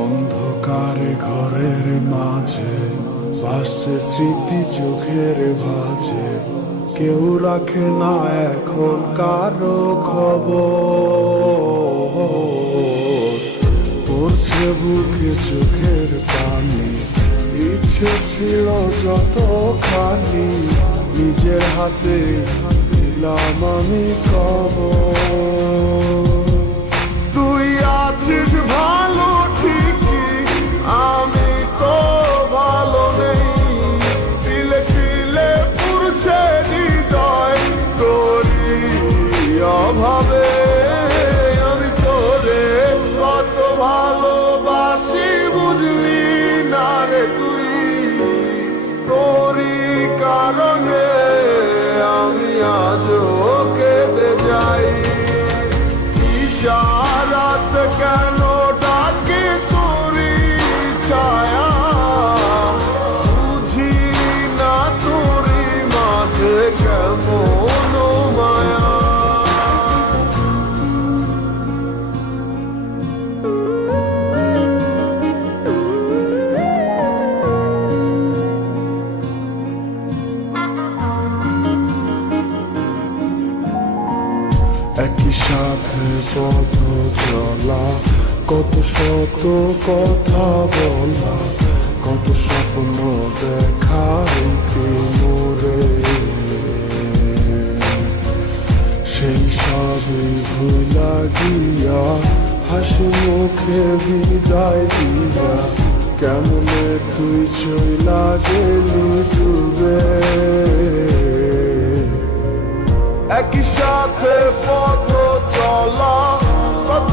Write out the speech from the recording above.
অন্ধকারে ঘরের মাঝে ভাসছে স্মৃতি চোখের ভাঁজে, কেউ রাখে না এখন কারো খবর। পড়ছে বুকে চোখের পানি, ইচ্ছে ছিল যতখানি, নিজের হাতে দিলাম আমি খবর। তুই আছিস ভালো ঠিকই, আমি তো ভালো নেই, তিলে তিলে পুড়ছে হৃদয় তোরই অভাবে। আমি তোরে কত ভালোবাসি বুঝলি না রে তুই, তোরই কারণে আমি আজও কেঁদে যাই। ইশারাত কেন ডাকে তোরই ছায়া, বুঝি না তোরই মাঝে কেমন মায়া। একই সাথে পথ চলা, কত শত কথা বলা, কত স্বপ্ন দেখাইতে মোরে, সেই সবই ভুলা গিয়া হাসি মুখে বিদায় দিয়া, কেমনে তুই চইলা গেলি ডুবে। একই সাথে পথ চলা, কত